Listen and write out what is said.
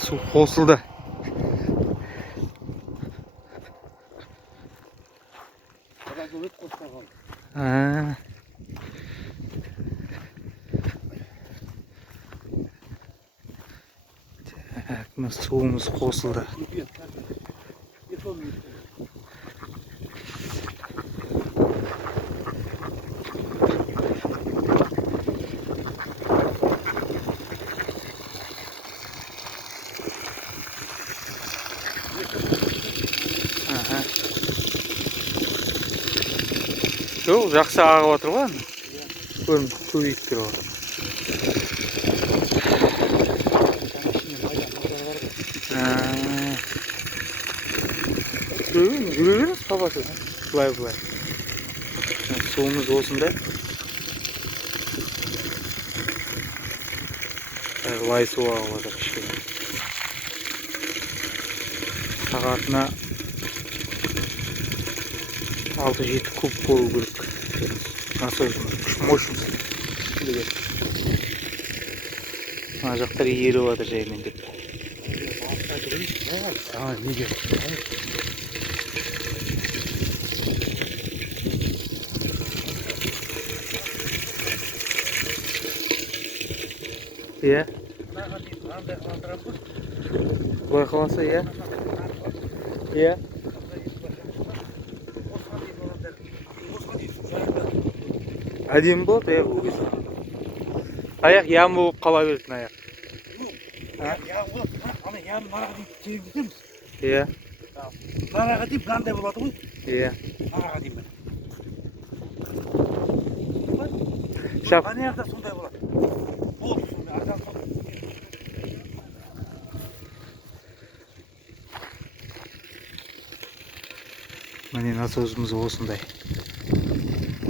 Su қосылды. Так, суымыз қосылды. Жоқ, жақсы ағып жатыр ғой. Көбейіп тұр ғой. Жүре беріңіз папасы. Былай. Суымыз осындай. Лай су ағып жатыр кішкене. Сағатына 6-7 куб болу керек. Насосымыз күш мощность. Мына жақтар еріп жатыр жаймен деп. Иә. Былай қаласа, иә. Иә. Әдемі болады, аяқ ол кезде. Аяқ ям болып қала беретін аяқ. Ям болады, ана ям нараға дейін тереңдетеміз. Иә. Нараға дейін мынандай болады ғой. Иә. Нараға дейін бір. Ана жақта сондай болады. Болды сондай, арзан сондай. Міне насосымыз осындай.